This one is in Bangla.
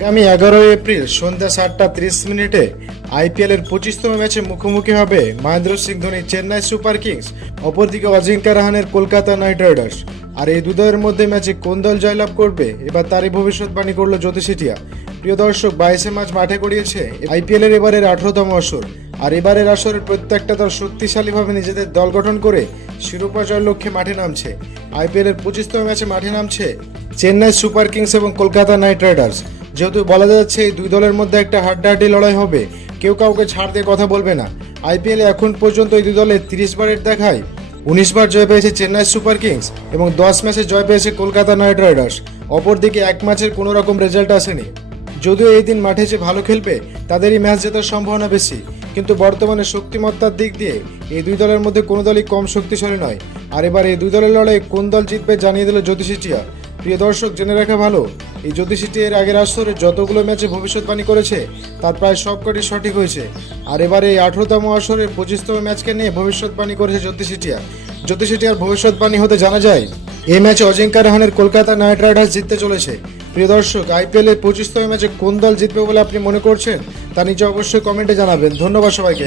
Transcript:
আগামী এগারোই এপ্রিল সন্ধ্যা সাতটা ত্রিশ মিনিটে আইপিএল এর পঁচিশতম ম্যাচে মুখোমুখি হবে মহেন্দ্র সিং ধোনি, চেন্নাই সুপার কিংস, অপরদিকে অজিঙ্কা রাহানের কলকাতা নাইট রাইডার্স। আর এই দুদলের মধ্যে ম্যাচে কোন দল জয়লাভ করবে, এবার তারই ভবিষ্যৎবাণী করল জ্যোতিষিটিয়া। প্রিয় দর্শক, বাইশে মার্চ মাঠে গড়িয়েছে আইপিএল এর এবারের আঠারোতম আসর। আর এবারের আসরের প্রত্যেকটা দল শক্তিশালীভাবে নিজেদের দল গঠন করে শিরোপা জয়ের লক্ষ্যে মাঠে নামছে। আইপিএল এর পঁচিশতম ম্যাচে মাঠে নামছে চেন্নাই সুপার কিংস এবং কলকাতা নাইট রাইডার্স। যেহেতু বলা যাচ্ছে এই দুই দলের মধ্যে একটা হাড্ডাহাড্ডি লড়াই হবে, কেউ কাউকে ছাড় দিয়ে কথা বলবে না। আইপিএলে এখন পর্যন্ত এই দুই দলের তিরিশ বারের দেখায়। উনিশ বার জয় পেয়েছে চেন্নাই সুপার কিংস এবং দশ ম্যাচে জয় পেয়েছে কলকাতা নাইট রাইডার্স। অপরদিকে এক ম্যাচের কোনো রকম রেজাল্ট আসেনি। যদিও এই দিন মাঠে যে ভালো খেলবে, তাদেরই ম্যাচ জেতার সম্ভাবনা বেশি। কিন্তু বর্তমানে শক্তিমত্তার দিক দিয়ে এই দুই দলের মধ্যে কোনো দলই কম শক্তিশালী নয়। আর এবার এই দুই দলের লড়াই কোন দল জিতবে জানিয়ে দিল জ্যোতিষিটিয়া প্রিয় দর্শক, জেনে রাখা ভালো, এই জ্যোতিষিটি এর আগের আসরে যতগুলো ম্যাচে ভবিষ্যৎবাণী করেছে, তার প্রায় সবকটি সঠিক হয়েছে। আর এবারে এই আঠেরোতম আসরে পঁচিশতম ম্যাচকে নিয়ে ভবিষ্যৎবাণী করেছে জ্যোতিষিটিয়া জ্যোতিষিটিয়ার ভবিষ্যৎবাণী হতে জানা যায়, এই ম্যাচে অজিঙ্কা রাহানের কলকাতা নাইট রাইডার্স জিততে চলেছে। প্রিয় দর্শক আইপিএল এর পঁচিশতম ম্যাচে কোন দল জিতবে বলে আপনি মনে করছেন? তা নিচে অবশ্যই কমেন্টে জানাবেন। ধন্যবাদ সবাইকে।